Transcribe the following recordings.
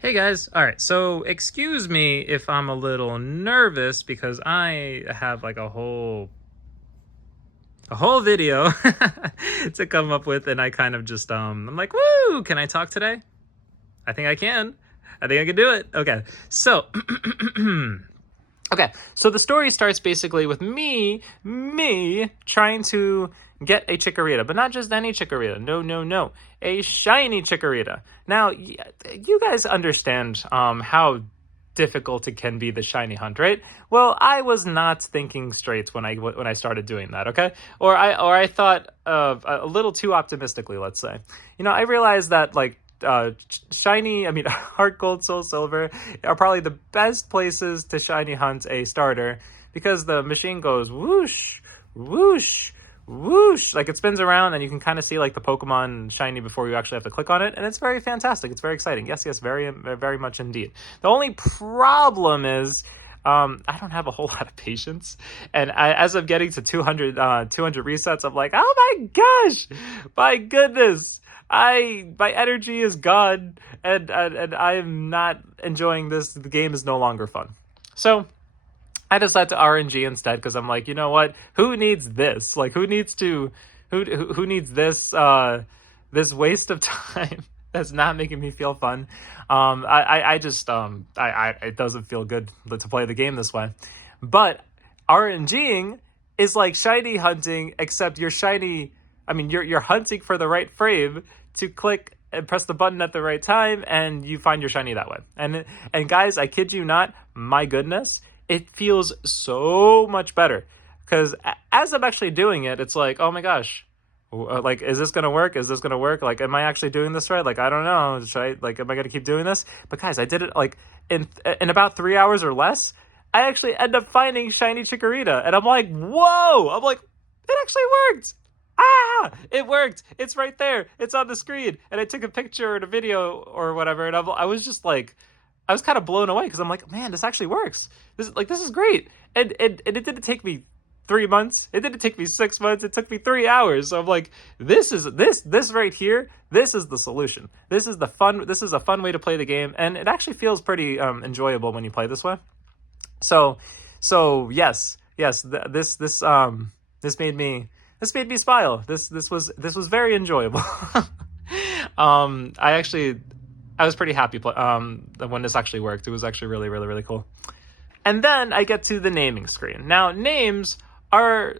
Hey guys, all right, so excuse me if I'm a little nervous because I have like a whole video to come up with, and I kind of just I'm like, woo, can I talk today? I think I can. I think I can do it. Okay. So okay, so the story starts basically with me trying to get a Chikorita, but not just any Chikorita. No, no, no, a shiny Chikorita. Now, you guys understand how difficult it can be, the shiny hunt, right? Well, I was not thinking straight when I started doing that. Okay, or I thought of a little too optimistically. Let's say, I realized that like shiny, I mean, heart gold, soul silver are probably the best places to shiny hunt a starter because the machine goes whoosh, whoosh, whoosh, like it spins around and you can kind of see like the Pokemon shiny before you actually have to click on it, and it's very fantastic. It's very exciting. Yes, yes, very, very much indeed. The only problem is I don't have a whole lot of patience, and as I'm getting to 200 resets, I'm like, oh my gosh, my goodness, my energy is gone, and I'm not enjoying this. The game is no longer fun. So I decided to RNG instead because I'm like, you know what? Who needs this? Like, who needs this waste of time that's not making me feel fun? I just I it doesn't feel good to play the game this way. But RNGing is like shiny hunting, except you're shiny. I mean, you're hunting for the right frame to click and press the button at the right time, and you find your shiny that way. And guys, I kid you not, my goodness, it feels so much better because as I'm actually doing it, it's like, oh my gosh, like, is this gonna work? Is this gonna work? Like, am I actually doing this right? Like, I don't know. Should I, like, am I gonna keep doing this? But guys, I did it like in about 3 hours or less. I actually end up finding shiny Chikorita, and I'm like, whoa! I'm like, it actually worked. Ah, it worked. It's right there. It's on the screen. And I took a picture and a video or whatever. And I was just like, I was kind of blown away because I'm like, man, this actually works. This is great. And it didn't take me 3 months. It didn't take me 6 months. It took me 3 hours. So I'm like, this right here. This is the solution. This is the fun. This is a fun way to play the game, and it actually feels pretty enjoyable when you play this way. So, yes. This made me smile. This was very enjoyable. I actually I was pretty happy when this actually worked. It was actually really, really, really cool. And then I get to the naming screen. Now, names are,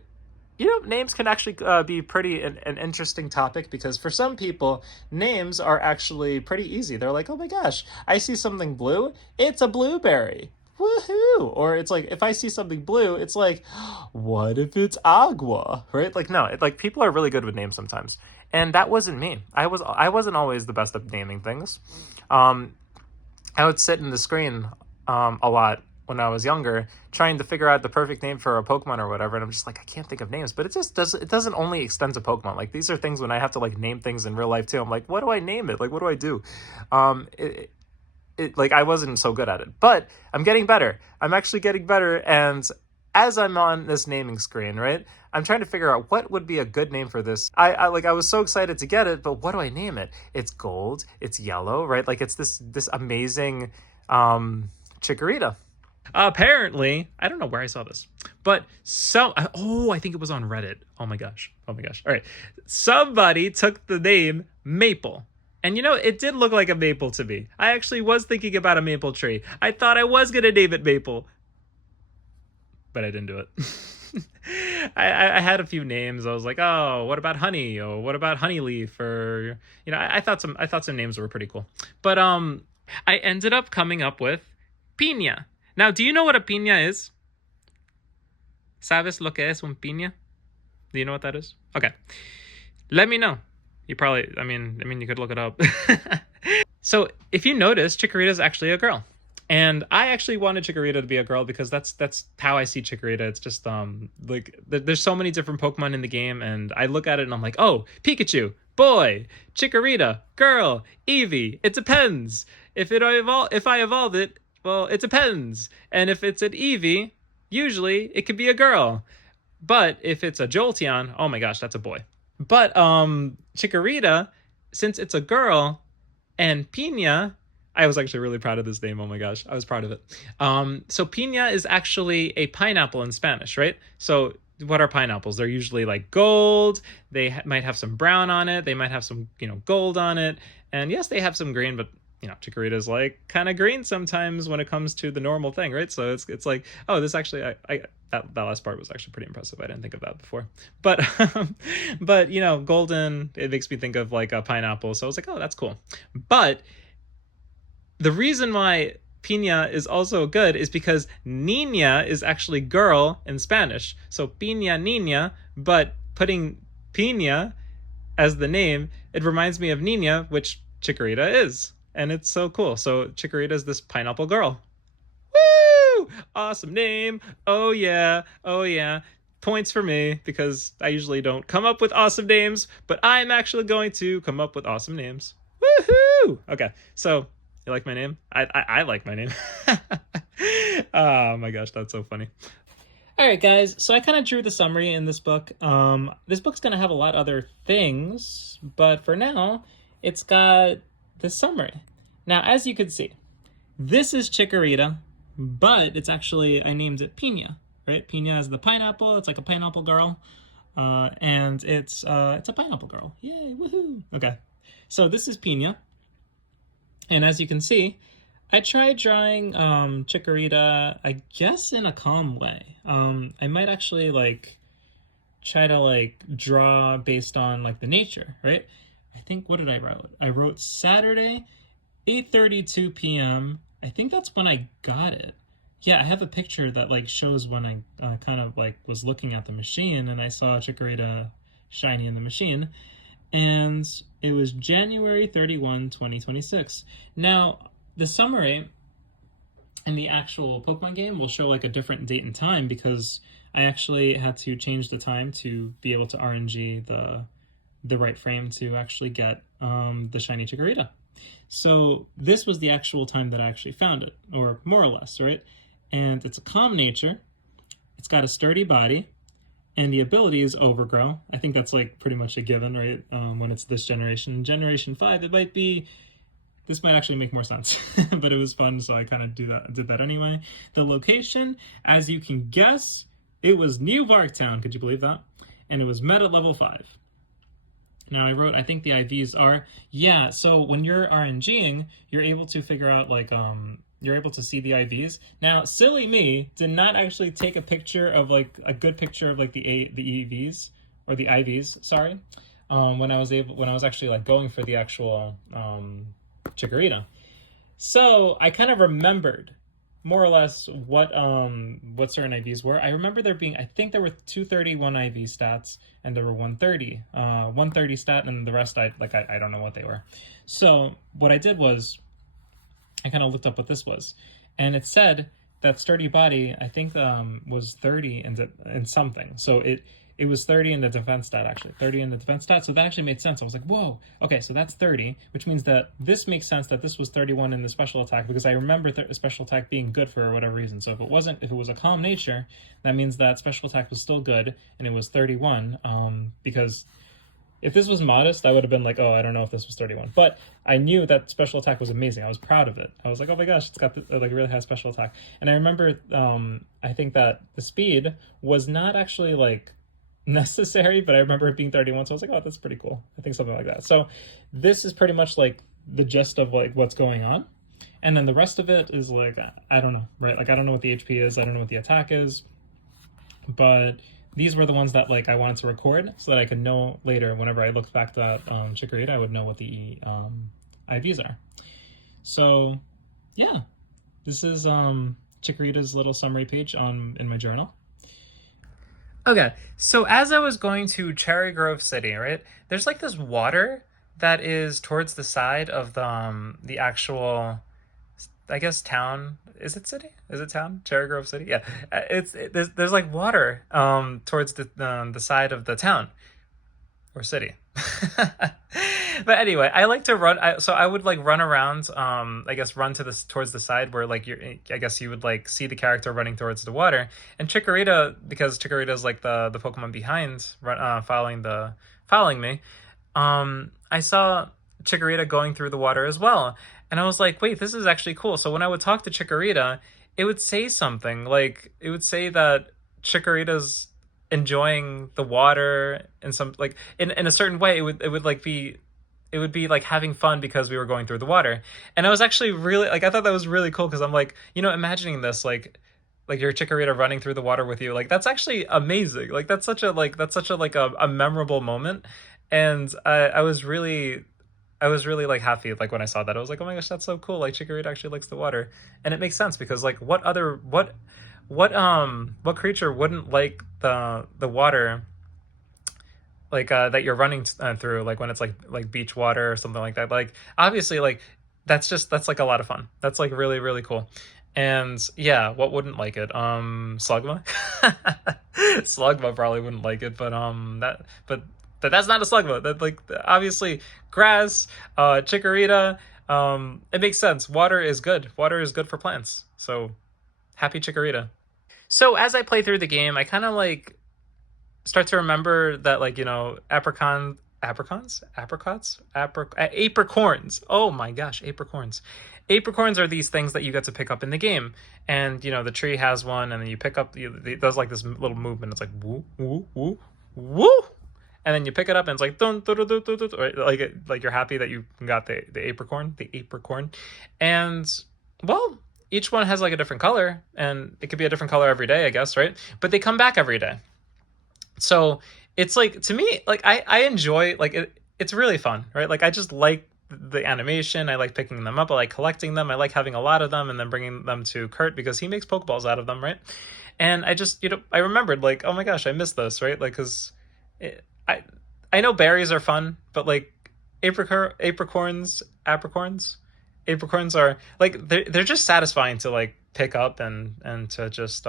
names can actually be pretty an interesting topic because for some people, names are actually pretty easy. They're like, oh my gosh, I see something blue, it's a blueberry. Woohoo! Or it's like, if I see something blue, it's like, what if it's agua? Right? Like, no, like people are really good with names sometimes. And that wasn't me. I wasn't always the best at naming things. Um, I would sit in the screen a lot when I was younger, trying to figure out the perfect name for a Pokemon or whatever, and I'm just like, I can't think of names. But it doesn't only extend to Pokemon. Like, these are things when I have to like name things in real life too. I'm like, what do I name it? Like, what do I do? Um, it, like, I wasn't so good at it, but I'm getting better. I'm actually getting better, and as I'm on this naming screen, right, I'm trying to figure out what would be a good name for this. I was so excited to get it, but what do I name it? It's gold, it's yellow, right? Like, it's this amazing Chikorita. Apparently, I don't know where I saw this, but I think it was on Reddit. Oh my gosh. Oh my gosh. All right. Somebody took the name Maple. And it did look like a maple to me. I actually was thinking about a maple tree. I thought I was going to name it Maple, but I didn't do it. I had a few names. I was like, oh, what about honey? Or what about honey leaf? Or I thought some names were pretty cool. But I ended up coming up with piña. Now, do you know what a piña is? ¿Sabes lo que es un piña? Do you know what that is? Okay. Let me know. You probably, I mean, you could look it up. So, if you notice, Chikorita is actually a girl. And I actually wanted Chikorita to be a girl because that's how I see Chikorita. It's just like there's so many different Pokemon in the game, and I look at it and I'm like, oh, Pikachu, boy, Chikorita, girl, Eevee. It depends. If I evolve it, well, it depends. And if it's an Eevee, usually it could be a girl. But if it's a Jolteon, oh my gosh, that's a boy. But Chikorita, since it's a girl, and Pina, I was actually really proud of this name. Oh my gosh, I was proud of it. So piña is actually a pineapple in Spanish, right? So what are pineapples? They're usually like gold. They might have some brown on it. They might have some, gold on it. And yes, they have some green, but Chikorita is like kind of green sometimes when it comes to the normal thing, right? So it's like, oh, this actually, that last part was actually pretty impressive. I didn't think of that before, but but golden, it makes me think of like a pineapple. So I was like, oh, that's cool. But the reason why piña is also good is because niña is actually girl in Spanish. So piña niña, but putting piña as the name, it reminds me of Niña, which Chikorita is. And it's so cool. So Chikorita is this pineapple girl. Woo! Awesome name. Oh yeah. Oh yeah. Points for me because I usually don't come up with awesome names, but I'm actually going to come up with awesome names. Woohoo! Okay, so you like my name? I like my name. Oh my gosh, that's so funny. All right, guys. So I kind of drew the summary in this book. This book's gonna have a lot of other things, but for now, it's got the summary. Now, as you can see, this is Chikorita, but it's actually, I named it Piña, right? Piña is the pineapple. It's like a pineapple girl, and it's a pineapple girl. Yay! Woohoo! Okay, so this is Piña, and as you can see, I tried drawing Chikorita, I guess, in a calm way. I might actually try to draw based on the nature, right? I think, what did I write? I wrote Saturday, 8:32 p.m. I think that's when I got it. Yeah, I have a picture that shows when I kind of was looking at the machine and I saw Chikorita shiny in the machine. And it was January 31, 2026. Now, the summary in the actual Pokemon game will show a different date and time because I actually had to change the time to be able to RNG the right frame to actually get the shiny Chikorita. So this was the actual time that I actually found it, or more or less, right? And it's a calm nature. It's got a sturdy body, and the ability is Overgrow. I think that's pretty much a given, right? When it's this generation. Generation 5, it might be... This might actually make more sense, but it was fun, so I kind of did that anyway. The location, as you can guess, it was New Barktown. Could you believe that? And it was meta level 5. Now I wrote, I think the IVs are, yeah, so when you're RNGing, you're able to figure out, you're able to see the IVs. Now, silly me did not actually take a picture of, a good picture of, the EVs, or the IVs, sorry, when I was actually, going for the actual, Chikorita. So I kind of remembered more or less what certain IVs were. I remember there being, I think there were 231 IV stats and there were 130 stat, and the rest I don't know what they were. So what I did was I kind of looked up what this was, and it said that sturdy body I think was 30 in something. So it was 30 in the defense stat, actually. 30 in the defense stat, so that actually made sense. I was like, whoa, okay, so that's 30, which means that this makes sense that this was 31 in the special attack, because I remember special attack being good for whatever reason. So if it was a calm nature, that means that special attack was still good, and it was 31, because if this was modest, I would have been like, oh, I don't know if this was 31. But I knew that special attack was amazing. I was proud of it. I was like, oh my gosh, it's got really high special attack. And I remember, I think that the speed was not actually necessary, but I remember it being 31, so I was like, oh, that's pretty cool. I think something like that. So this is pretty much the gist of what's going on, and then the rest of it is I don't know, right? I don't know what the HP is, I don't know what the attack is, but these were the ones that I wanted to record so that I could know later whenever I looked back to Chikorita, I would know what the IVs are. So yeah, this is Chikorita's little summary page in my journal. Okay, so as I was going to Cherry Grove City, right, there's this water that is towards the side of the actual, I guess, town. Is it city? Is it town? Cherry Grove City? Yeah, there's water towards the side of the town or city. But anyway, I like to run. So I would run around. I guess run towards the side where I guess you would see the character running towards the water. And Chikorita, because Chikorita is the Pokemon behind, following me. I saw Chikorita going through the water as well, And I was like, wait, this is actually cool. So when I would talk to Chikorita, it would say something like it would say that Chikorita's enjoying the water in some like in a certain way. It would like be it would be like having fun because we were going through the water. And I was actually really like I thought that was really cool because I'm like, imagining this like your Chikorita running through the water with you, like that's actually amazing. Like that's such a like a memorable moment. And I was really like happy like when I saw that. I was like, oh my gosh, that's so cool. Like Chikorita actually likes the water. And it makes sense because like what creature wouldn't like the water like that you're running through like when it's like beach water or something like that. Like obviously like that's like a lot of fun. That's like really really cool. And yeah, what wouldn't like it? Slugma. Slugma probably wouldn't like it, but that's not a Slugma. That like obviously grass, Chikorita. It makes sense. Water is good. Water is good for plants. So happy Chikorita. So as I play through the game, I kind of like start to remember that like apricorns. Oh my gosh, apricorns are these things that you get to pick up in the game. And the tree has one, and then you pick up it does like this little movement. It's like woo woo woo woo, and then you pick it up and it's like dun, dun, dun, dun, dun, dun, like you're happy that you got the apricorn. And well, each one has like a different color, and it could be a different color every day, I guess, right? But they come back every day. So it's like, to me, like I enjoy like it's really fun, right? Like I just like the animation. I like picking them up. I like collecting them. I like having a lot of them and then bringing them to Kurt because he makes Pokeballs out of them, right? And I just, I remembered like, oh my gosh, I missed this, right? Like, because I I know berries are fun, but like apricorns are like they're just satisfying to like pick up and to just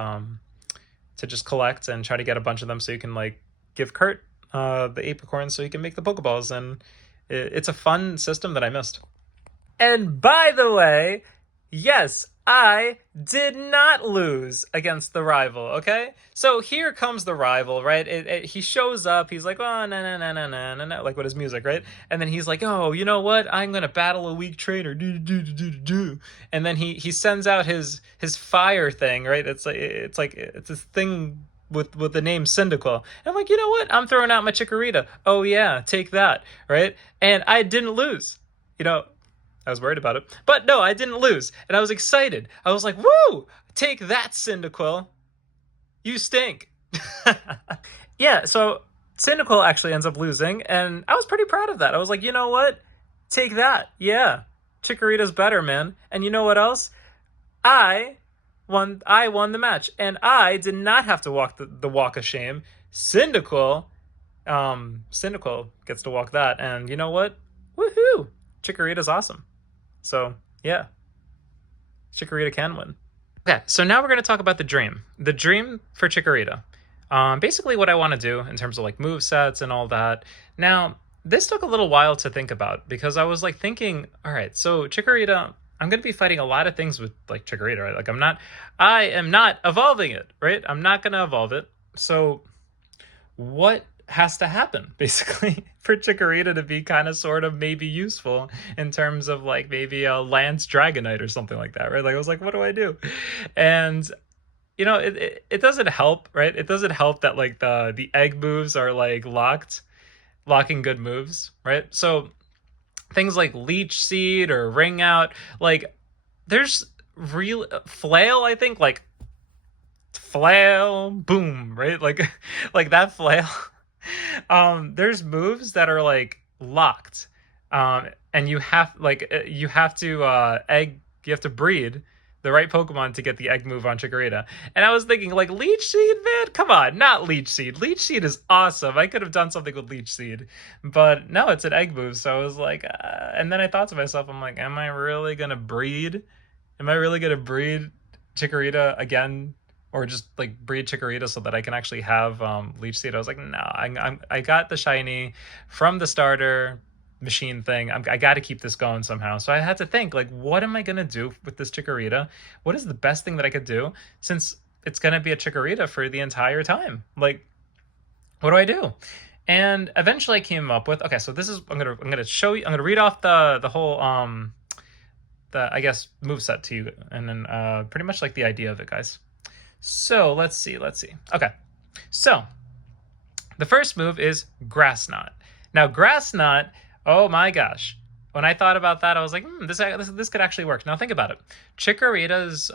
collect and try to get a bunch of them so you can like give Kurt the apricorns so he can make the Pokeballs. And it's a fun system that I missed. And by the way, yes, I did not lose against the rival, okay? So here comes the rival, right? He shows up, he's like, oh, no, no, no, no, no, no, no, like with his music, right? And then he's like, oh, you know what? I'm gonna battle a weak trainer, do, do, do, do, do. And then he sends out his fire thing, right? It's this thing with the name Cyndaquil. And I'm like, you know what? I'm throwing out my Chikorita. Oh yeah, take that, right? And I didn't lose. I was worried about it. But no, I didn't lose. And I was excited. I was like, woo! Take that, Cyndaquil. You stink. Yeah, so Cyndaquil actually ends up losing, and I was pretty proud of that. I was like, you know what? Take that. Yeah. Chikorita's better, man. And you know what else? I won the match. And I did not have to walk the walk of shame. Cyndaquil gets to walk that. And you know what? Woohoo! Chikorita's awesome. So, yeah, Chikorita can win. Okay, so now we're going to talk about the dream. The dream for Chikorita. Basically, what I want to do in terms of like move sets and all that. Now, this took a little while to think about because I was like thinking, all right, so Chikorita, I'm going to be fighting a lot of things with like Chikorita, right? Like I am not evolving it, right? I'm not going to evolve it. So, what has to happen basically for Chikorita to be kind of sort of maybe useful in terms of like maybe a Lance Dragonite or something like that, right? Like I was like, what do I do? And it doesn't help, right? It doesn't help that like the egg moves are like locking good moves, right? So things like Leech Seed or Ring Out, like there's real Flail, I think, like flail boom, right? Like like that flail. There's moves that are like locked, and you have to you have to breed the right Pokemon to get the egg move on Chikorita. And I was thinking like Leech Seed, man, come on, not Leech Seed. Leech Seed is awesome. I could have done something with Leech Seed, but no, it's an egg move. So I was like, and then I thought to myself, I'm like, am I really gonna breed? Am I really gonna breed Chikorita again, or just like breed Chikorita so that I can actually have Leech Seed? I was like, no, I got the shiny from the starter machine thing. I got to keep this going somehow. So I had to think like, what am I gonna do with this Chikorita? What is the best thing that I could do since it's gonna be a Chikorita for the entire time? Like, what do I do? And eventually I came up with, okay, so this is I'm gonna show you. I'm gonna read off the whole I guess, moveset to you, and then pretty much like the idea of it, guys. So let's see. Okay, so the first move is Grass Knot. Now, Grass Knot, oh my gosh. When I thought about that, I was like, this could actually work. Now think about it. Chikorita's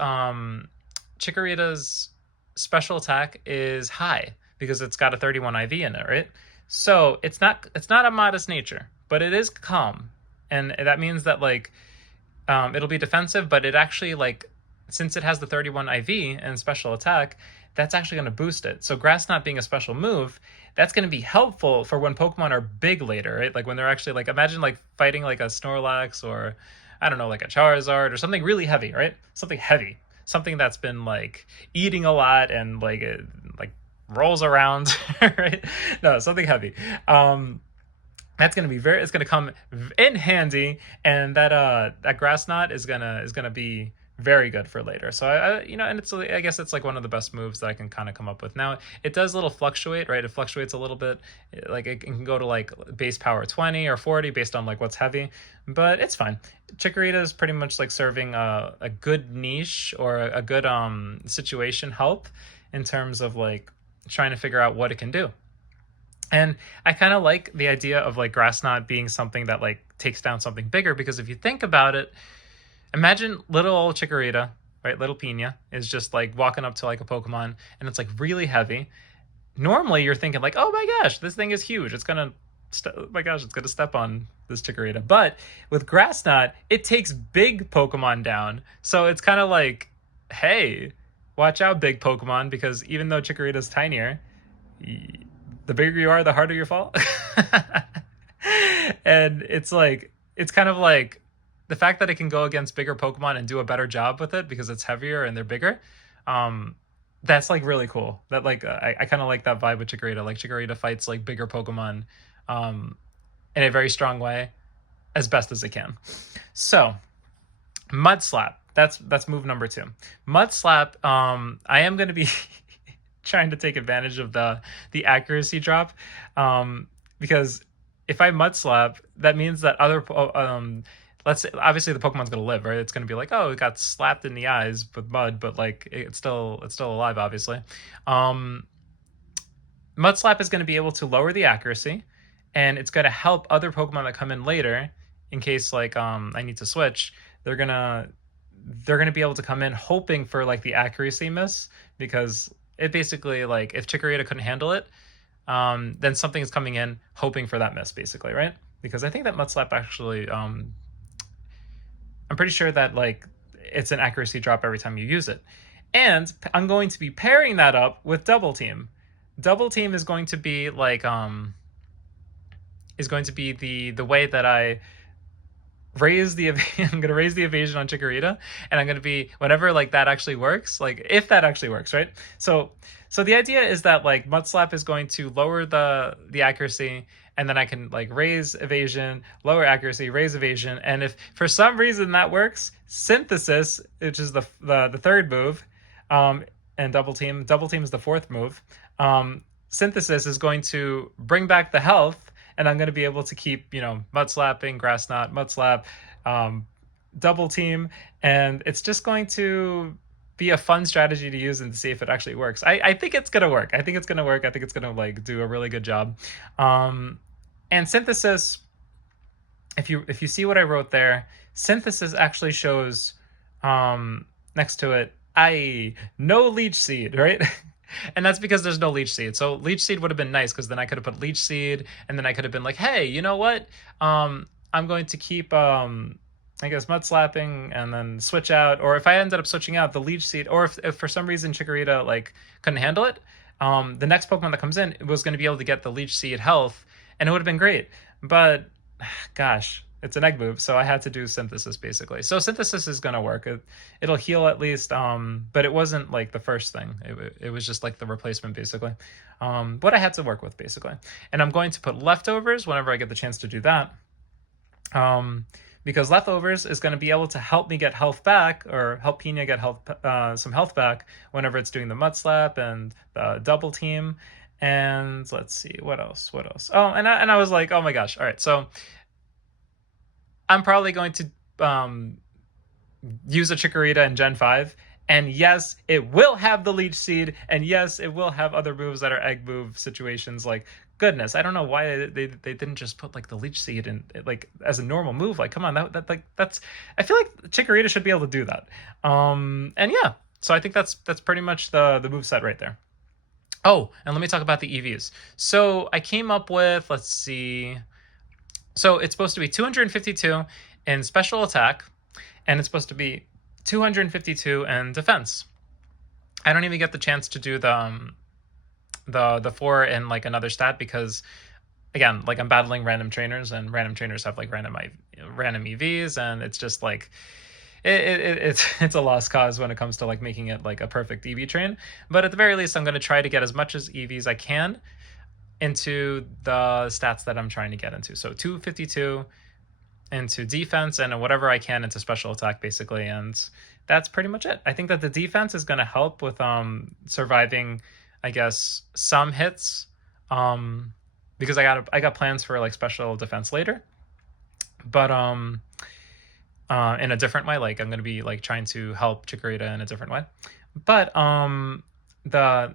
special attack is high because it's got a 31 IV in it, right? So it's not a modest nature, but it is calm, and that means that like it'll be defensive, but it actually like since it has the 31 IV and special attack, that's actually going to boost it. So Grass Knot being a special move, that's going to be helpful for when Pokemon are big later, right? Like when they're actually like, imagine like fighting like a Snorlax or I don't know, like a Charizard or something really heavy, right? Something heavy, something that's been like eating a lot and like it like rolls around, right? No, something heavy. That's gonna be it's gonna come in handy, and that Grass Knot is gonna be very good for later. So and I guess it's like one of the best moves that I can kind of come up with. Now it does a little fluctuate, right? It fluctuates a little bit, like it can go to like base power 20 or 40 based on like what's heavy, but it's fine. Chikorita is pretty much like serving a good niche or a good situation help in terms of like trying to figure out what it can do. And I kind of like the idea of like Grass Knot being something that like takes down something bigger, because if you think about it, imagine little old Chikorita, right? Little Pina is just like walking up to like a Pokemon and it's like really heavy. Normally you're thinking like, oh my gosh, this thing is huge. It's going to, oh my gosh, it's going to step on this Chikorita. But with Grass Knot, it takes big Pokemon down. So it's kind of like, hey, watch out, big Pokemon, because even though Chikorita is tinier, the bigger you are, the harder you fall. And it's like, it's kind of like, the fact that it can go against bigger Pokemon and do a better job with it because it's heavier and they're bigger, that's like really cool. That like I kind of like that vibe with Chikorita. Like Chikorita fights like bigger Pokemon in a very strong way, as best as it can. So Mud Slap. That's move number 2. Mud Slap. I am going to be trying to take advantage of the accuracy drop, because if I Mud Slap, that means that other let's say, obviously the Pokemon's gonna live, right? It's gonna be like, oh, it got slapped in the eyes with mud, but like it's still alive, obviously. Mud Slap is gonna be able to lower the accuracy, and it's gonna help other Pokemon that come in later, in case like I need to switch. They're gonna be able to come in hoping for like the accuracy miss, because it basically like if Chikorita couldn't handle it, then something is coming in hoping for that miss, basically, right? Because I think that Mud Slap actually I'm pretty sure that like it's an accuracy drop every time you use it. And I'm going to be pairing that up with Double Team. Double Team is going to be like the way that I raise the I'm going to raise the evasion on Chikorita, and I'm going to be whenever like that actually works, like if that actually works, right? So the idea is that like Mud Slap is going to lower the accuracy, and then I can like raise evasion, lower accuracy, raise evasion, and if for some reason that works, Synthesis, which is the third move, and Double Team is the fourth move. Synthesis is going to bring back the health, and I'm going to be able to keep, Mud Slapping, Grass Knot, Mud Slap, Double Team, and it's just going to be a fun strategy to use and to see if it actually works. I think it's going to work. I think it's going to work. I think it's going to like do a really good job. And Synthesis, if you see what I wrote there, Synthesis actually shows next to it, no Leech Seed, right? And that's because there's no Leech Seed. So Leech Seed would have been nice, because then I could have put Leech Seed, and then I could have been like, hey, you know what? I'm going to keep, I guess, Mud Slapping and then switch out. Or if I ended up switching out the Leech Seed, or if for some reason Chikorita like couldn't handle it, the next Pokemon that comes in was going to be able to get the Leech Seed health, and it would have been great. But gosh, it's an egg move, so I had to do Synthesis basically. So Synthesis is going to work. It'll heal at least, but it wasn't like the first thing. It was just like the replacement basically. What I had to work with basically. And I'm going to put Leftovers whenever I get the chance to do that. Because Leftovers is going to be able to help me get health back, or help Pina get some health back whenever it's doing the Mud Slap and the Double Team. And let's see, what else? Oh, and I was like, oh my gosh. All right, so I'm probably going to use a Chikorita in Gen 5. And yes, it will have the Leech Seed. And yes, it will have other moves that are egg move situations. Like, goodness, I don't know why they didn't just put like the Leech Seed in like as a normal move. Like, come on, that's I feel like Chikorita should be able to do that. And yeah, so I think that's pretty much the move set right there. Oh, and let me talk about the EVs. So I came up with, let's see. So it's supposed to be 252 in special attack, and it's supposed to be 252 in defense. I don't even get the chance to do the 4 in like another stat because, again, like I'm battling random trainers, and random trainers have like random EVs, and it's just like it's a lost cause when it comes to like making it like a perfect EV train. But at the very least, I'm going to try to get as much as EVs I can into the stats that I'm trying to get into. So 252 into defense and whatever I can into special attack, basically. And that's pretty much it. I think that the defense is going to help with surviving, I guess, some hits, because I got plans for like special defense later, but in a different way. Like I'm going to be like trying to help Chikorita in a different way. But the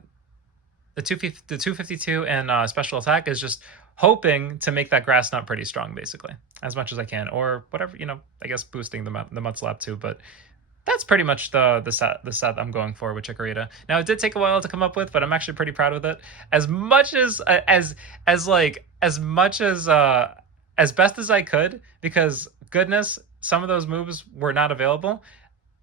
252 and special attack is just hoping to make that grass nut pretty strong, basically, as much as I can, or whatever, I guess boosting the Mudslap too. But that's pretty much the set I'm going for with Chikorita. Now, it did take a while to come up with, but I'm actually pretty proud of it. As much as best as I could, because goodness, some of those moves were not available.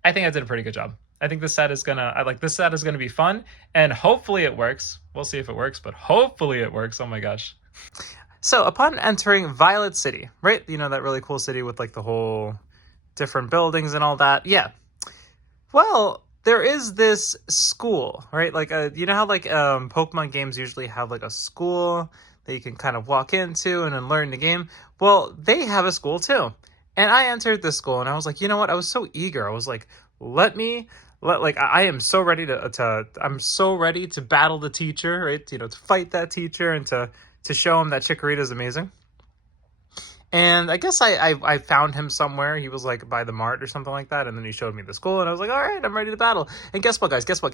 I think I did a pretty good job. I think this set is gonna be fun, and hopefully it works. We'll see if it works, but hopefully it works. Oh my gosh. So upon entering Violet City, right? That really cool city with like the whole different buildings and all that. Yeah. Well, there is this school, right? Like, you know how like Pokemon games usually have like a school that you can kind of walk into and then learn the game. Well, they have a school too. And I entered this school and I was like, you know what? I was so eager. I was like, I am so ready I'm so ready to battle the teacher, right? To fight that teacher and to show him that Chikorita is amazing. And I guess I found him somewhere. He was like by the mart or something like that. And then he showed me the school and I was like, all right, I'm ready to battle. And guess what, guys? Guess what?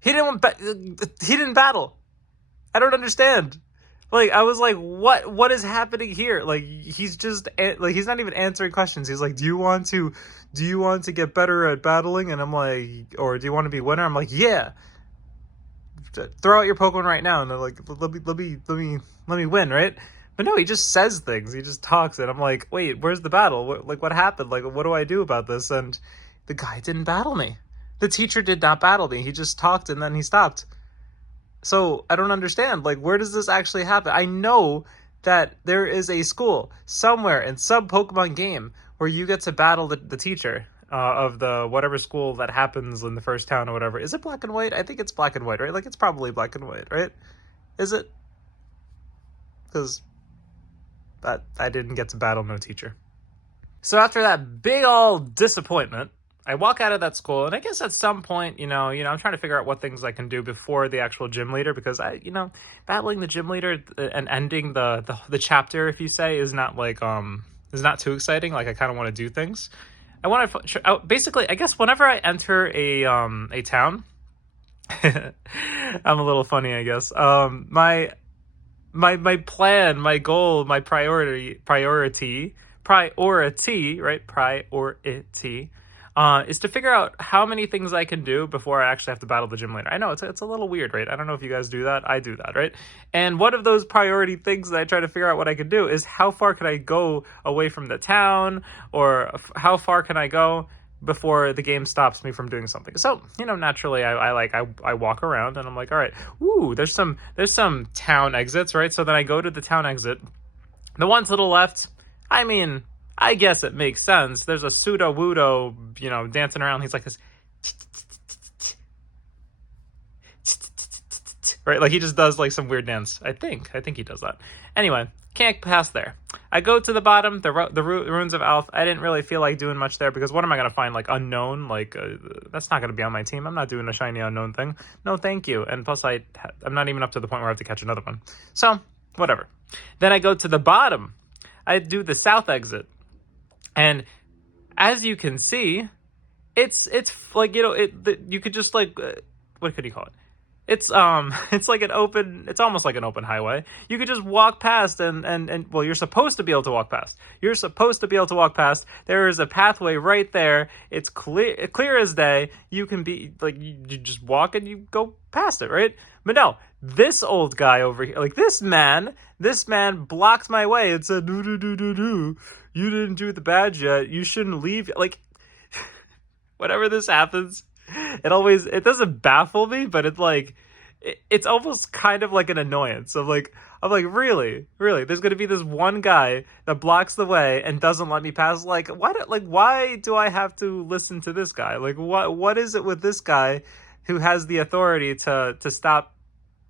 He didn't battle. I don't understand. Like, I was like, what is happening here? Like, he's just, like, he's not even answering questions. He's like, do you want to get better at battling? And I'm like, or do you want to be winner? I'm like, yeah. Throw out your Pokemon right now. And they're like, let me win, right? But no, he just says things. He just talks. And I'm like, wait, where's the battle? What happened? Like, what do I do about this? And the guy didn't battle me. The teacher did not battle me. He just talked and then he stopped. So I don't understand, like, where does this actually happen? I know that there is a school somewhere in some Pokemon game where you get to battle the teacher of the whatever school that happens in the first town or whatever. Is it Black and White? I think it's Black and White, right? Like, it's probably Black and White, right? Is it? Because I didn't get to battle no teacher. So after that big old disappointment, I walk out of that school, and I guess at some point, I'm trying to figure out what things I can do before the actual gym leader, because battling the gym leader and ending the chapter, if you say, is not too exciting. Like, I kind of want to do things. I want to basically, I guess, whenever I enter a town, I'm a little funny, I guess. My plan, my goal, my priority, right? Priority. Is to figure out how many things I can do before I actually have to battle the gym leader. I know it's a little weird, right? I don't know if you guys do that. I do that, right? And one of those priority things that I try to figure out what I can do is how far can I go away from the town, or how far can I go before the game stops me from doing something. So, naturally I walk around and I'm like, all right, ooh, there's some town exits, right? So then I go to the town exit. The one to the left, I mean, I guess it makes sense. There's a Sudowoodo, dancing around. He's like this, right? Like, he just does like some weird dance. I think he does that. Anyway, can't pass there. I go to the bottom, the Ruins of Alph. I didn't really feel like doing much there, because what am I going to find? Like, unknown? Like, that's not going to be on my team. I'm not doing a shiny unknown thing. No, thank you. And plus, I'm not even up to the point where I have to catch another one. So, whatever. Then I go to the bottom. I do the south exit. And as you can see, it's like, you could just like, what could you call it? It's like it's almost like an open highway. You could just walk past and well, you're supposed to be able to walk past. You're supposed to be able to walk past. There is a pathway right there. It's clear as day. You can be like, you just walk and you go past it, right? But no, this old guy over here, like this man blocked my way and said, "Do do do do do. You didn't do the badge yet. You shouldn't leave." Like, whenever this happens, it doesn't baffle me, but it's almost kind of like an annoyance of like, really, there's gonna be this one guy that blocks the way and doesn't let me pass. Like, why do I have to listen to this guy? Like, what is it with this guy who has the authority to stop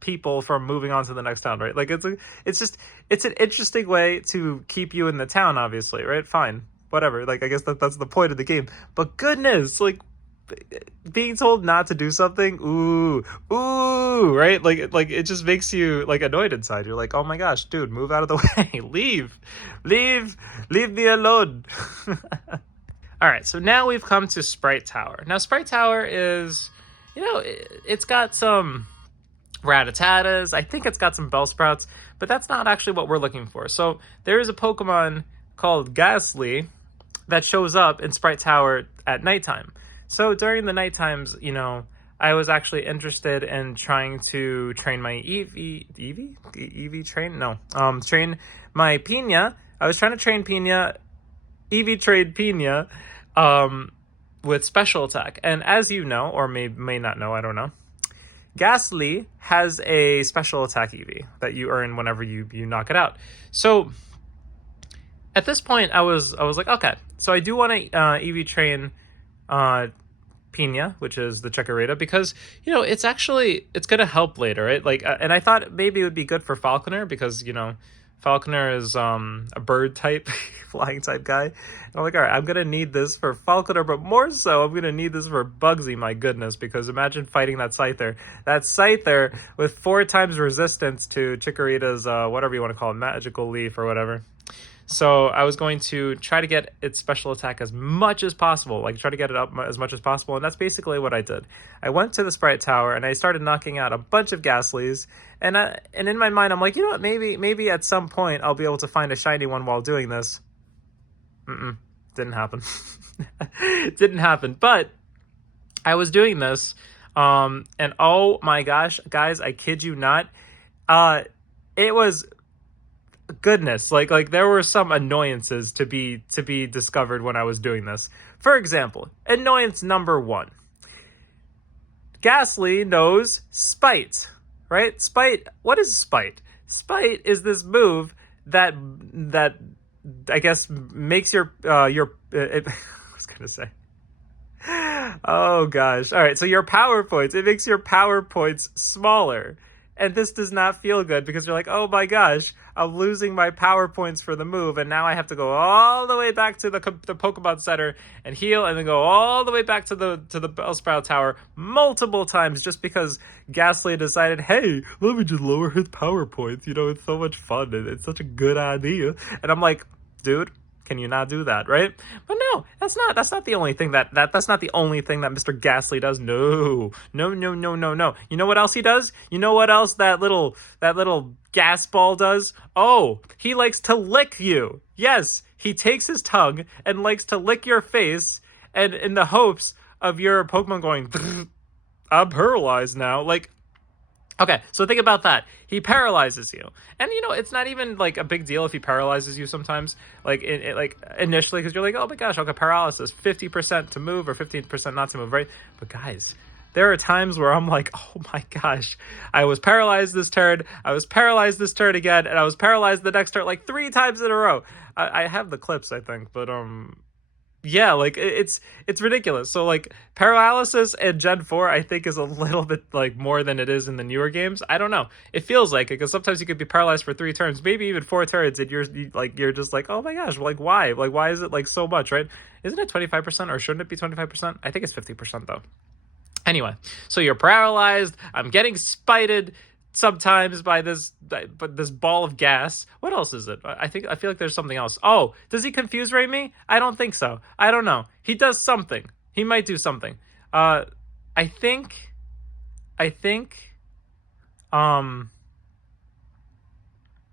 people from moving on to the next town, right? Like, it's an interesting way to keep you in the town, obviously, right? Fine, whatever. Like, I guess that's the point of the game. But goodness, like, being told not to do something, ooh, right? Like it just makes you like annoyed inside. You're like, oh my gosh, dude, move out of the way. leave me alone. All right, so now we've come to Sprite Tower. Now Sprite Tower is, it's got some Rattatas. I think it's got some Bellsprouts, but that's not actually what we're looking for. So there is a Pokemon called Ghastly that shows up in Sprite Tower at nighttime. So during the night times, I was actually interested in trying to train my train my Pina. I was trying to train Pina, train Pina, with special attack. And as you know, or may not know, I don't know, Ghastly has a special attack Eevee that you earn whenever you knock it out. So at this point, I was like, okay, so I do want to Eevee train Pina, which is the Chikorita, because it's gonna help later, right? Like, and I thought maybe it would be good for Falukner because Falukner is a bird type, flying type guy. And I'm like, all right, I'm gonna need this for Falukner, but more so, I'm gonna need this for Bugsy. My goodness, because imagine fighting that Scyther with 4 times resistance to Chikorita's whatever you want to call it, magical leaf or whatever. So I was going to try to get its special attack as much as possible, like try to get it up as much as possible, and that's basically what I did. I went to the Sprite Tower and I started knocking out a bunch of Ghastlys, and in my mind I'm like, you know what, maybe at some point I'll be able to find a shiny one while doing this. Didn't happen. Didn't happen. But I was doing this, and oh my gosh, guys, I kid you not, it was goodness, like there were some annoyances to be discovered when I was doing this. For example, annoyance number 1, Ghastly knows Spite, right? Spite, what is Spite? Spite is this move that I guess makes your I was gonna say, oh gosh, all right, so your power points, it makes your power points smaller. And this does not feel good because you're like, oh my gosh, I'm losing my power points for the move, and now I have to go all the way back to the Pokemon Center and heal, and then go all the way back to the Bellsprout Tower multiple times just because Ghastly decided, hey, let me just lower his power points. It's so much fun, and it's such a good idea. And I'm like, dude, can you not do that, right? But no, that's not the only thing that's not the only thing that Mr. Ghastly does. No. You know what else he does? You know what else that little gas ball does? Oh, he likes to lick you. Yes, he takes his tongue and likes to lick your face, and in the hopes of your Pokemon going, I'm paralyzed now. Like, okay, so think about that. He paralyzes you. And, it's not even, like, a big deal if he paralyzes you sometimes. Like, initially, because you're like, oh my gosh, okay, paralysis, 50% to move or 15% not to move, right? But guys, there are times where I'm like, oh my gosh, I was paralyzed this turn, I was paralyzed this turn again, and I was paralyzed the next turn, like 3 times in a row. I have the clips, I think, but, yeah, like, it's ridiculous. So, like, paralysis in Gen 4, I think, is a little bit, like, more than it is in the newer games. I don't know. It feels like it, because sometimes you could be paralyzed for 3 turns, maybe even 4 turns, and you're just like, oh my gosh, like, why? Like, why is it, like, so much, right? Isn't it 25%, or shouldn't it be 25%? I think it's 50%, though. Anyway, so you're paralyzed, I'm getting spited, sometimes by this ball of gas. What else is it? I feel like there's something else. Oh, does he confuse ray me? I don't think so. I don't know. He does something. He might do something. I think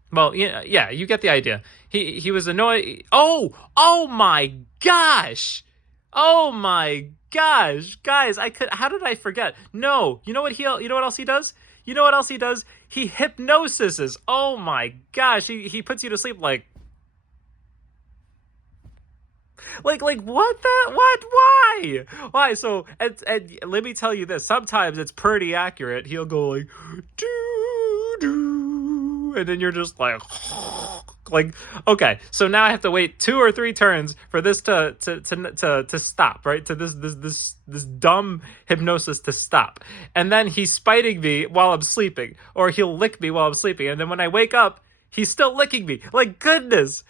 well, yeah, you get the idea. He was annoyed. Oh my gosh. Oh my gosh, guys, how did I forget? No, you know what else he does? You know what else he does? He hypnosises. Oh my gosh, he puts you to sleep like what why? So and let me tell you this, sometimes it's pretty accurate. He'll go like doo doo, and then you're just like okay, so now I have to wait 2 or 3 turns for this to stop, right? To this dumb hypnosis to stop. And then he's spiting me while I'm sleeping, or he'll lick me while I'm sleeping, and then when I wake up, he's still licking me. Like, goodness.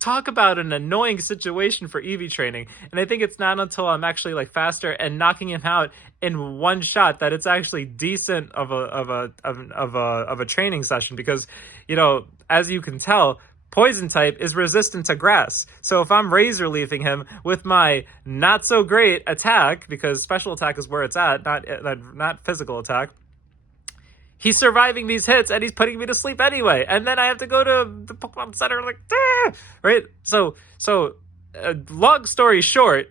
Talk about an annoying situation for EV training. And I think it's not until I'm actually like faster and knocking him out in one shot that it's actually decent of a training session, because, you know, as you can tell, poison type is resistant to grass. So if I'm razor leafing him with my not so great attack, because special attack is where it's at, not physical attack, he's surviving these hits and he's putting me to sleep anyway. And then I have to go to the Pokemon Center, like, right? So, long story short,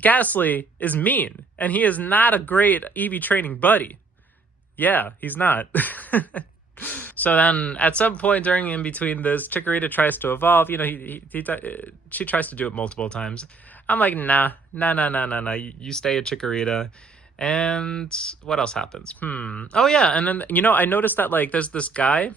Ghastly is mean, and he is not a great EV training buddy. Yeah, he's not. So then, at some point during in between this, Chikorita tries to evolve. You know, she tries to do it multiple times. I'm like, nah. You stay a Chikorita. And what else happens? Oh yeah, and then, you know, I noticed that like there's this guy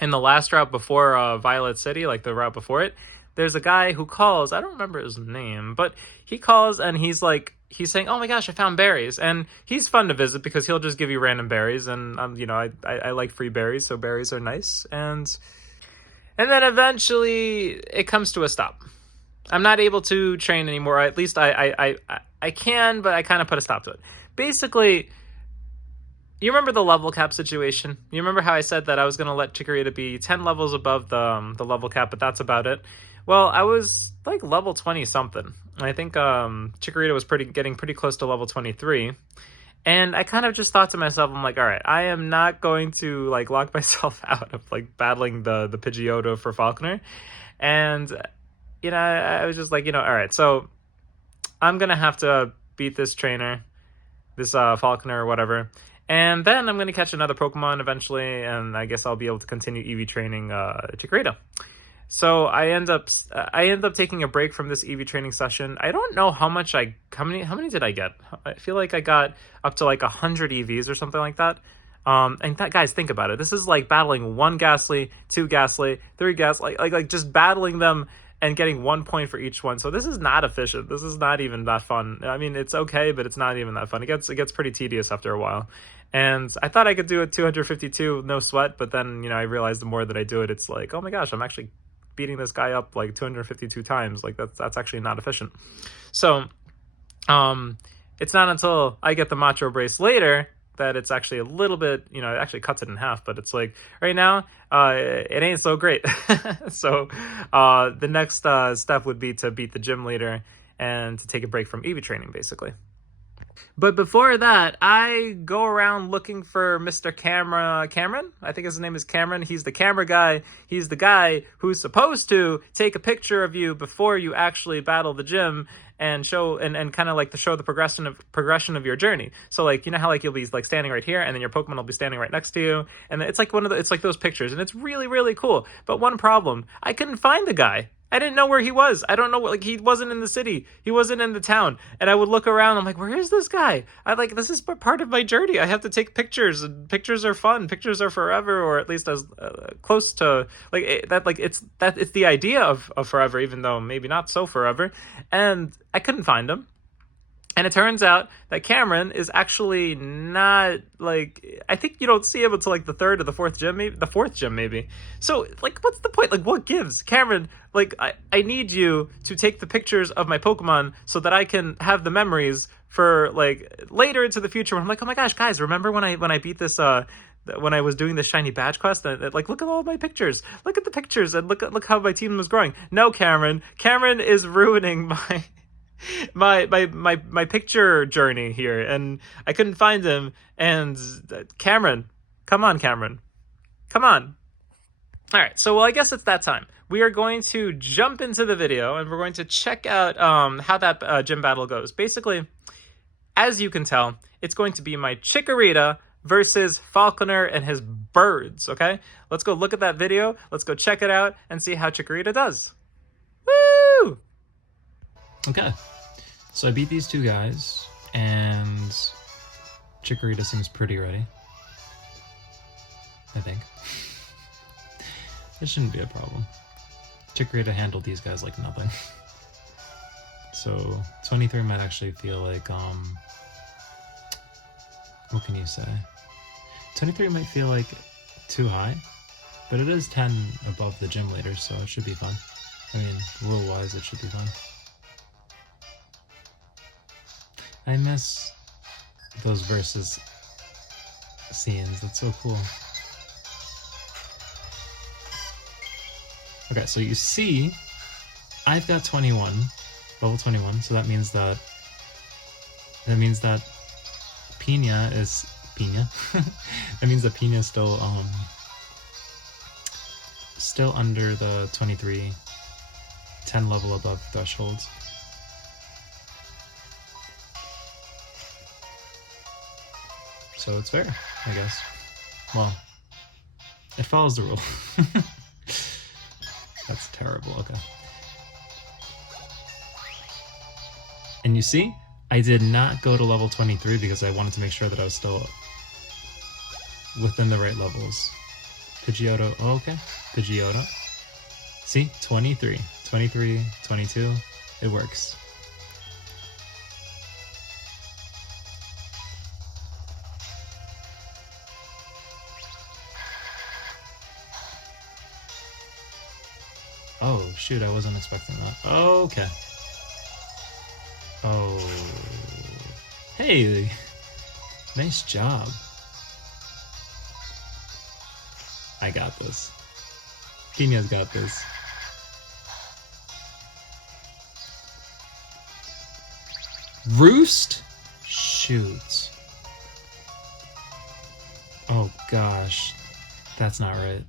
in the last route before Violet City, like the route before it. There's a guy who calls. I don't remember his name, but he calls and he's saying, "Oh my gosh, I found berries," and he's fun to visit because he'll just give you random berries, and you know, I like free berries, so berries are nice, and then eventually it comes to a stop. I'm not able to train anymore. At least I can, but I kind of put a stop to it. Basically, you remember the level cap situation? You remember how I said that I was going to let Chikorita be 10 levels above the level cap, but that's about it? Well, I was like level 20 something. I think Chikorita was getting pretty close to level 23. And I kind of just thought to myself, I'm like, all right, I am not going to like lock myself out of like battling the Pidgeotto for Falukner. And, you know, I was just like, you know, all right, so I'm going to have to beat this trainer, this Falconer or whatever. And then I'm going to catch another Pokemon eventually, and I guess I'll be able to continue EV training Chikorita. So I end up taking a break from this EV training session. I don't know how many did I get? I feel like I got up to like 100 EVs or something like that. And that, guys, think about it. This is like battling 1 Ghastly, 2 Ghastly, 3 Ghastly, like just battling them and getting 1 point for each one. So this is not efficient. This is not even that fun. I mean, it's okay, but it's not even that fun. It gets pretty tedious after a while. And I thought I could do it 252, no sweat, but then, you know, I realized the more that I do it, it's like, oh my gosh, I'm actually beating this guy up like 252 times. Like that's actually not efficient. So it's not until I get the Macho Brace later that it's actually a little bit, you know, it actually cuts it in half, but it's like right now it ain't so great. So the next step would be to beat the gym leader and to take a break from EV training, basically. But before that, I go around looking for Mr. Cameron. I think his name is Cameron. He's the camera guy. He's the guy who's supposed to take a picture of you before you actually battle the gym and show and kind of like to show the progression of your journey. So like, you know how like you'll be like standing right here and then your Pokemon will be standing right next to you, and it's like it's like those pictures, and it's really, really cool. But one problem, I couldn't find the guy. I didn't know where he was. I don't know, like, he wasn't in the city. He wasn't in the town. And I would look around. I'm like, where is this guy? This is part of my journey. I have to take pictures, and pictures are fun. Pictures are forever, or at least as close to like that. Like it's the idea of forever, even though maybe not so forever. And I couldn't find him. And it turns out that Cameron is actually not, like, I think you don't see him until, like, the 3rd or the 4th gym, maybe, the 4th gym, maybe. So, like, what's the point? Like, what gives? Cameron, like, I need you to take the pictures of my Pokemon so that I can have the memories for, like, later into the future when I'm like, oh my gosh, guys, remember when I beat this when I was doing the shiny badge quest, like, look at all my pictures. Look at the pictures, and look how my team was growing. No, Cameron. Cameron is ruining my picture journey here, and I couldn't find him. And Cameron, come on, Cameron, come on. All right, so well, I guess it's that time. We are going to jump into the video, and we're going to check out how that gym battle goes. Basically, as you can tell, it's going to be my Chikorita versus Falukner and his birds, okay? Let's go look at that video. Let's go check it out and see how Chikorita does. Woo! Okay, so I beat these two guys, and Chikorita seems pretty ready, I think. It shouldn't be a problem. Chikorita handled these guys like nothing. So 23 might actually feel like, what can you say? 23 might feel like too high, but it is 10 above the gym leader, so it should be fun. I mean, rule-wise, it should be fun. I miss those versus scenes. That's so cool. Okay, so you see, I've got 21, level 21, so that means that Pina is Pina. That means that Pina is still under the 23, 10 level above thresholds. So it's fair, I guess. Well, it follows the rule. That's terrible, okay. And you see, I did not go to level 23 because I wanted to make sure that I was still within the right levels. Pidgeotto, oh, okay. Pidgeotto. See, 23, 23, 22, it works. Oh, shoot, I wasn't expecting that. Okay. Oh. Hey! Nice job. I got this. Pina's got this. Roost? Shoot. Oh gosh. That's not right.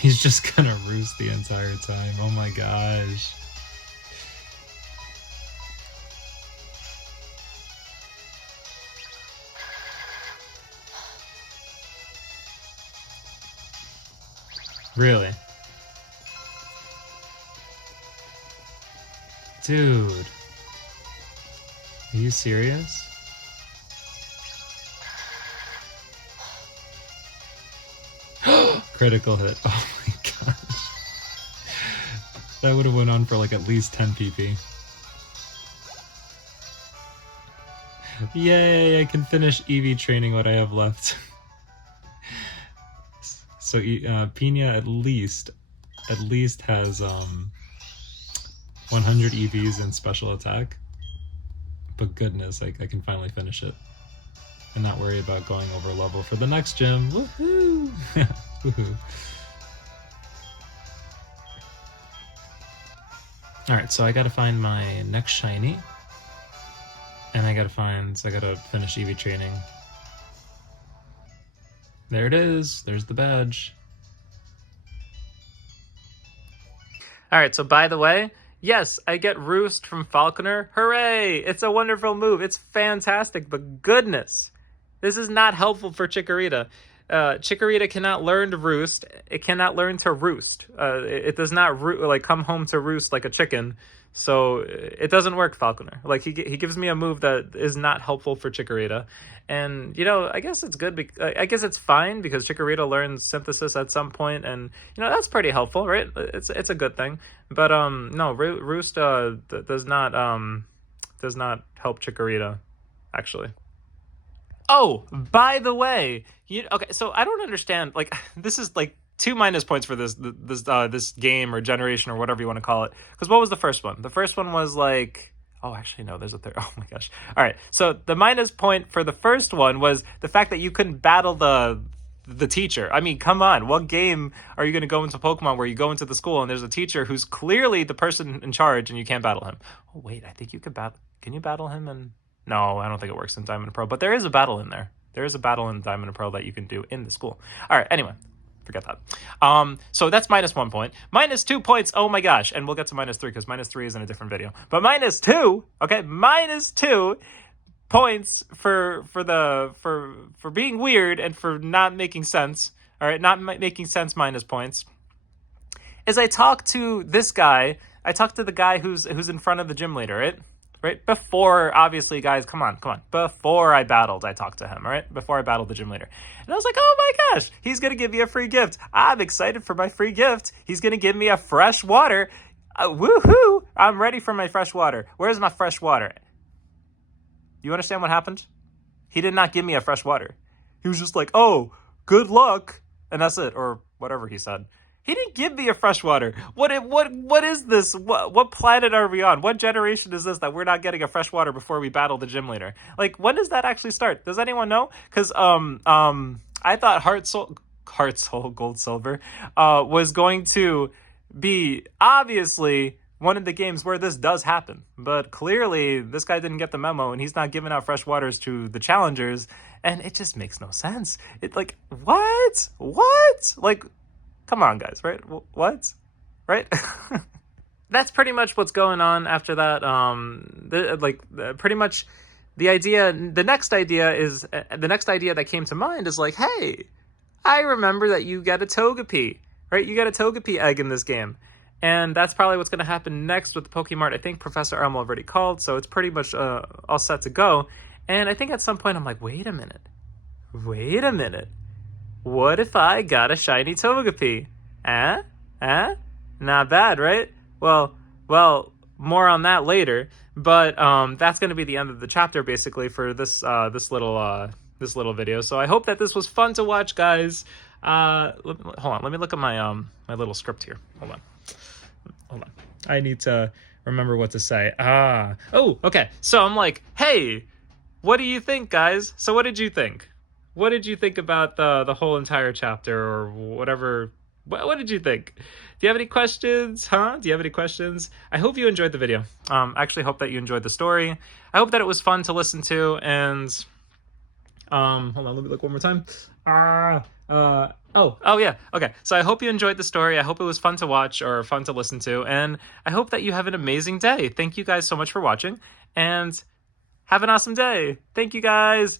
He's just gonna roost the entire time. Oh my gosh. Really? Dude. Are you serious? Critical hit. Oh my gosh. That would have went on for like at least 10 PP. Yay, I can finish EV training what I have left. So Pina at least has 100 EVs in special attack. But goodness, I can finally finish it. And not worry about going over level for the next gym. Woohoo! Woohoo. Alright, so I gotta find my next shiny. And I gotta finish EV training. There it is. There's the badge. Alright, so by the way, yes, I get Roost from Falukner. Hooray! It's a wonderful move. It's fantastic, but goodness, this is not helpful for Chikorita. Chikorita cannot learn to roost. It cannot learn to roost. It does not come home to roost like a chicken. So it doesn't work, Falconer. Like he gives me a move that is not helpful for Chikorita, and I guess it's good. I guess it's fine because Chikorita learns Synthesis at some point, and that's pretty helpful, right? It's a good thing. But no, Roost does not help Chikorita, actually. Oh, by the way, okay, so I don't understand, like, this is like 2 minus points for this game or generation or whatever you want to call it. Because what was the first one? The first one was like, oh, actually, no, there's a third. Oh my gosh. All right. So the minus point for the first one was the fact that you couldn't battle the teacher. I mean, come on. What game are you going to go into Pokemon where you go into the school and there's a teacher who's clearly the person in charge and you can't battle him? Oh, wait, I think you could battle. Can you battle him? And no, I don't think it works in Diamond and Pearl, but there is a battle in there. There is a battle in Diamond and Pearl that you can do in the school. All right. Anyway, forget that. So that's minus 1 point. Minus 2 points. Oh my gosh. And we'll get to minus 3 because minus 3 is in a different video. But minus 2. Okay. Minus 2 points for being weird and for not making sense. All right. Not making sense minus points. Is I talked to this guy. I talked to the guy who's in front of the gym leader, right? Right before, obviously, guys, come on. Before I battled, I talked to him, all right? Before I battled the gym leader. And I was like, oh my gosh, he's going to give me a free gift. I'm excited for my free gift. He's going to give me a fresh water. Woohoo! I'm ready for my fresh water. Where's my fresh water? You understand what happened? He did not give me a fresh water. He was just like, oh, good luck. And that's it, or whatever he said. He didn't give me a freshwater. What is this? What planet are we on? What generation is this that we're not getting a freshwater before we battle the gym leader? Like, when does that actually start? Does anyone know? Because I thought Heart Soul Gold Silver was going to be obviously one of the games where this does happen. But clearly this guy didn't get the memo and he's not giving out fresh waters to the challengers, and it just makes no sense. It like what? Like, come on, guys, right? What? Right? That's pretty much what's going on after that. Pretty much the next idea that came to mind is like, hey, I remember that you get a Togepi, right? You get a Togepi egg in this game. And that's probably what's going to happen next with the Pokemart. I think Professor Elmo already called, so it's pretty much all set to go. And I think at some point I'm like, wait a minute. What if I got a shiny Togepi? Not bad, right? Well, more on that later. But that's going to be the end of the chapter, basically, for this little video. So I hope that this was fun to watch, guys. Hold on, let me look at my my little script here. Hold on. I need to remember what to say. Oh, okay. So I'm like, hey, what do you think, guys? So what did you think? What did you think about the whole entire chapter or whatever? What did you think? Do you have any questions? Do you have any questions? I hope you enjoyed the video. I actually hope that you enjoyed the story. I hope that it was fun to listen to. And hold on, let me look one more time. Oh yeah. Okay. So I hope you enjoyed the story. I hope it was fun to watch or fun to listen to. And I hope that you have an amazing day. Thank you guys so much for watching and have an awesome day. Thank you guys.